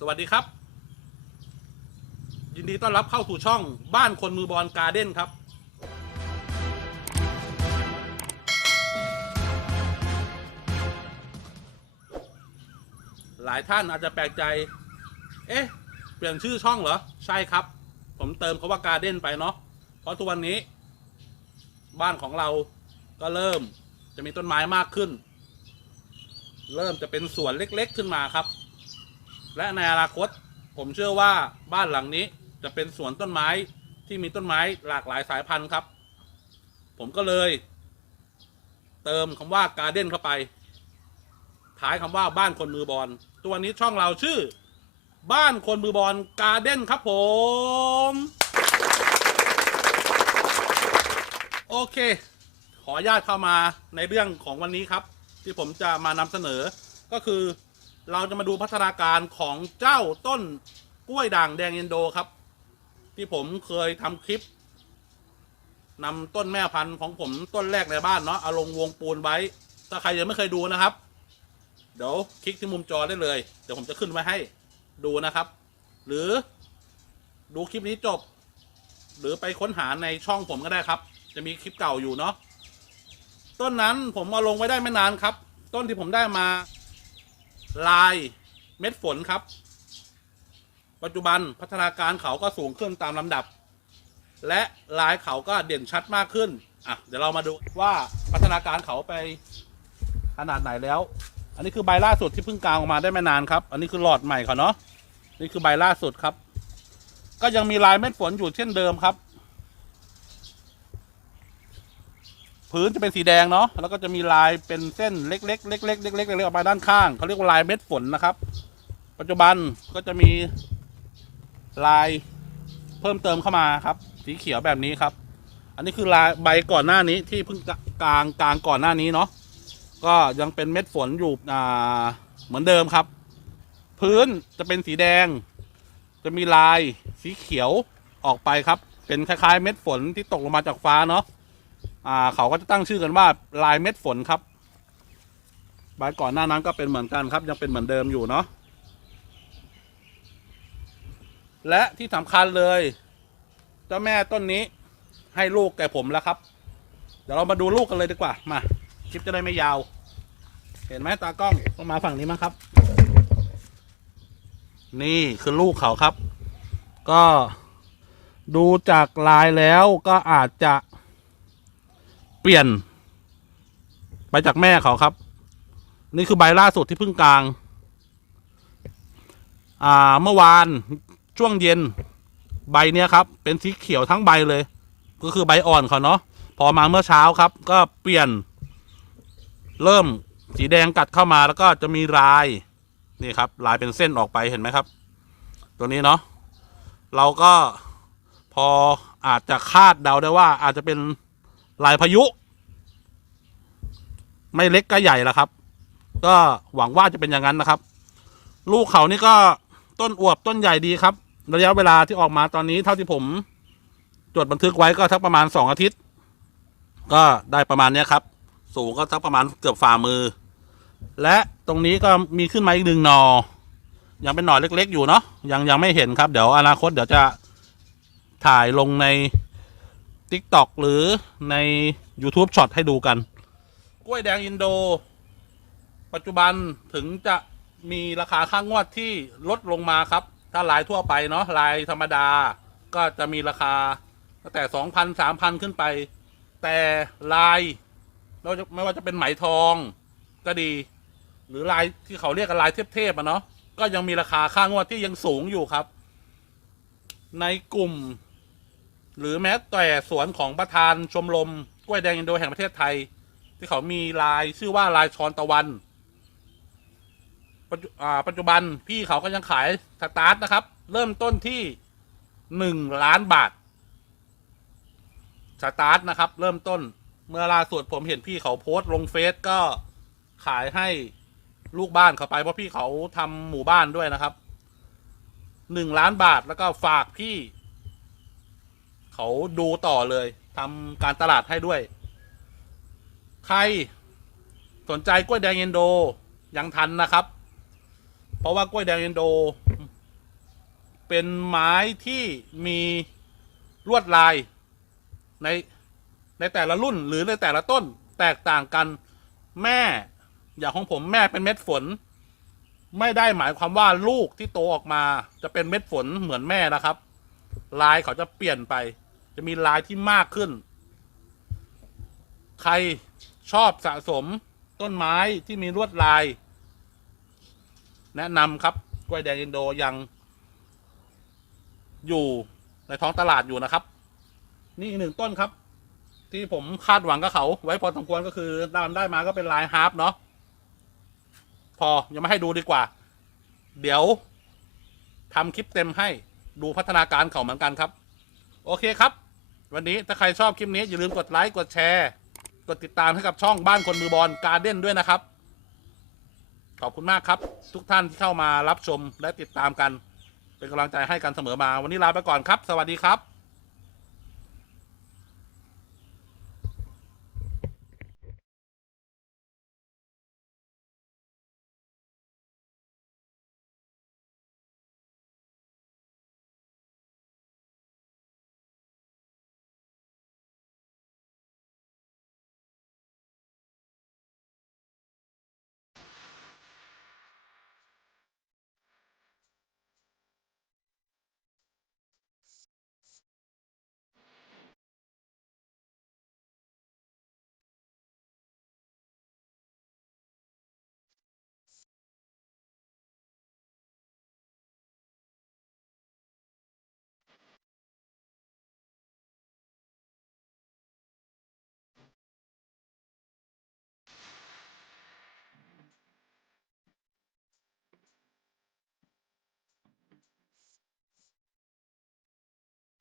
สวัสดีครับ ยินดีต้อนรับเข้าสู่ช่องบ้านคนมือบอลการ์เด้นครับ หลายท่านอาจจะแปลกใจ เอ๊ะ เปลี่ยนชื่อช่องเหรอ ใช่ครับ ผมเติมคาว่าการ์เด้นไปเนาะเพราะทุกวันนี้ บ้านของเราก็เริ่มจะมีต้นไม้มากขึ้น เริ่มจะเป็นสวนเล็กๆขึ้นมาครับ และในอนาคตผมเชื่อว่าบ้านหลังนี้จะเป็นสวนต้นไม้ที่มีต้นไม้หลากหลายสายพันธุ์ครับ ผมก็เลย เติมคำว่าการ์เด้นเข้าไป ท้ายคำว่าบ้านคนมือบอลตัวนี้ช่องเราชื่อ บ้านคนมือบอลการ์เด้นครับผม โอเค ขออนุญาตเข้ามาในเรื่องของวันนี้ครับ ที่ผมจะมานำเสนอก็คือ เราจะมาดูพัฒนาการของเจ้าต้นกล้วยด่างแดงเยนโดครับ ที่ผมเคยทำคลิปนำต้นแม่พันธุ์ของผมต้นแรกในบ้านเนาะเอาลงวงปูนไว้ ถ้าใครยังไม่เคยดูนะครับ เดี๋ยวคลิกที่มุมจอได้เลย เดี๋ยวผมจะขึ้นไว้ให้ดูนะครับ หรือดูคลิปนี้จบ หรือไปค้นหาในช่องผมก็ได้ครับ จะมีคลิปเก่าอยู่เนาะต้นนั้นผมเอาลงไว้ได้ไม่นานครับ ต้นที่ผมได้มา ลายเม็ดฝนครับ ปัจจุบันพัฒนาการเขาก็สูงขึ้นตามลำดับ และลายเขาก็เด่นชัดมากขึ้นอะเดี๋ยวเรามาดูว่าพัฒนาการเขาไปขนาดไหนแล้ว อันนี้คือใบล่าสุดที่เพิ่งกางออกมาได้ไม่นานครับ อันนี้คือหลอดใหม่เขาเนาะนี่คือใบล่าสุดครับ ก็ยังมีลายเม็ดฝนอยู่เช่นเดิมครับ พื้นจะเป็นสีแดงเนาะแล้วก็จะมีลายเป็นเส้นเล็กๆเล็กๆเล็กๆเล็กๆออกมาด้านข้างเขาเรียกว่าลายเม็ดฝนนะครับ ปัจจุบันก็จะมีลายเพิ่มเติมเข้ามาครับ สีเขียวแบบนี้ครับ อันนี้คือลายใบก่อนหน้านี้ที่เพิ่งกลางกลางก่อนหน้านี้เนาะก็ยังเป็นเม็ดฝนอยู่อ่าเหมือนเดิมครับ พื้นจะเป็นสีแดง จะมีลายสีเขียวออกไปครับ เป็นคล้ายๆ เม็ดฝนที่ตกลงมาจากฟ้าเนาะ เขาก็จะตั้งชื่อกันว่าลายเม็ดฝนครับใบก่อนหน้านั้นก็เป็นเหมือนกันครับ ยังเป็นเหมือนเดิมอยู่เนาะและที่สำคัญเลยเจ้าแม่ต้นนี้ให้ลูกแก่ผมแล้วครับ เดี๋ยวเรามาดูลูกกันเลยดีกว่ามาคลิปจะได้ไม่ยาว เห็นไหมตากล้องต้องมาฝั่งนี้มั้งครับ นี่คือลูกเขาครับ ก็ดูจากลายแล้วก็อาจจะ ปลี่ยน ไปจากแม่เขาครับ นี่คือใบล่าสุดที่เพิ่งกลาง อ่าเมื่อวานช่วงเย็น ใบเนี้ยครับ เป็นสีเขียวทั้งใบเลย ก็คือใบอ่อนเขาเนาะพอมาเมื่อเช้าครับ ก็เปลี่ยน เริ่มสีแดงกัดเข้ามาแล้วก็จะมีลาย นี่ครับ ลายเป็นเส้นออกไปเห็นไหมครับ ตัวนี้เนาะเราก็พออาจจะคาดเดาได้ว่าอาจจะเป็น ลายพายุ ไม่เล็กก็ใหญ่ล้วครับ ก็หวังว่าจะเป็นอย่างนั้นนะครับ ลูกเขานี่ก็ต้นอวบต้นใหญ่ดีครับ ระยะเวลาที่ออกมาตอนนี้เท่าที่ผม จดบันทึกไว้ก็สักประมาณสองอาทิตย์ ก็ได้ประมาณนี้ครับ สูงก็สักประมาณเกือบฝ่ามือ และตรงนี้ก็มีขึ้นมาอีกหนึ่งหนอยังเป็นหน่อเล็ก ๆ อยู่เนาะยังยังไม่เห็นครับ เดี๋ยวอนาคตเดี๋ยวจะถ่ายลงใน TikTok หรือใน YouTube ช็อตให้ดูกัน กล้วยแดงอินโด ปัจจุบันถึงจะมีราคาค่างวดที่ลดลงมาครับ ถ้าลายทั่วไปเนาะลายธรรมดาก็จะมีราคาตั้งแต่สองพันสามพันขึ้นไป แต่ลายเราจะไม่ว่าจะเป็นไหมทองก็ดี หรือลายที่เขาเรียกกันลายเทพๆอะเนาะก็ยังมีราคาค่างวดที่ยังสูงอยู่ครับ ในกลุ่ม หรือแม้แต่สวนของประธานชมรมกล้วยแดงอินโดแห่งประเทศไทย ที่เขามีลายชื่อว่าลายชอนตะวันปัจจุบันพี่เขาก็ยังขายสตาร์ทนะครับ เริ่มต้นที่หนึ่งล้านบาทสตาร์ทนะครับ เริ่มต้นเมื่อล่าสุดผมเห็นพี่เขาโพสต์ลงเฟซก็ขายให้ลูกบ้านเขาไป เพราะพี่เขาทำหมู่บ้านด้วยนะครับหนึ่งล้านบาทแล้วก็ฝากพี่ เขาดูต่อเลยทำการตลาดให้ด้วย ใคร สนใจกล้วยแดงเยนโดยังทันนะครับ เพราะว่ากล้วยแดงเยนโด เป็นไม้ที่มีลวดลายในในแต่ละรุ่นหรือในแต่ละต้นแตกต่างกันแม่ อย่างของผมแม่เป็นเม็ดฝน ไม่ได้หมายความว่าลูกที่โตออกมาจะเป็นเม็ดฝนเหมือนแม่นะครับ ลายเขาจะเปลี่ยนไป จะมีลายที่มากขึ้น ใครชอบสะสมต้นไม้ที่มีลวดลาย แนะนำครับกล้วยแดงอินโดยัง อยู่ในท้องตลาดอยู่นะครับ นี่อีกหนึ่งต้นครับ ที่ผมคาดหวังกับเขา ไว้พอสมควรก็คือตามได้มาก็เป็นลายฮาร์ปเนาะพอยังไม่ให้ดูดีกว่า เดี๋ยวทำคลิปเต็มให้ดูพัฒนาการเขาเหมือนกันครับ โอเคครับ วันนี้ถ้าใครชอบคลิปนี้ อย่าลืมกดไลค์ กดแชร์ กดติดตามให้กับช่องบ้านคนมือบอลการเด้นด้วยนะครับ ขอบคุณมากครับ ทุกท่านที่เข้ามารับชมและติดตามกัน เป็นกำลังใจให้กันเสมอมา วันนี้ลาไปก่อนครับ สวัสดีครับ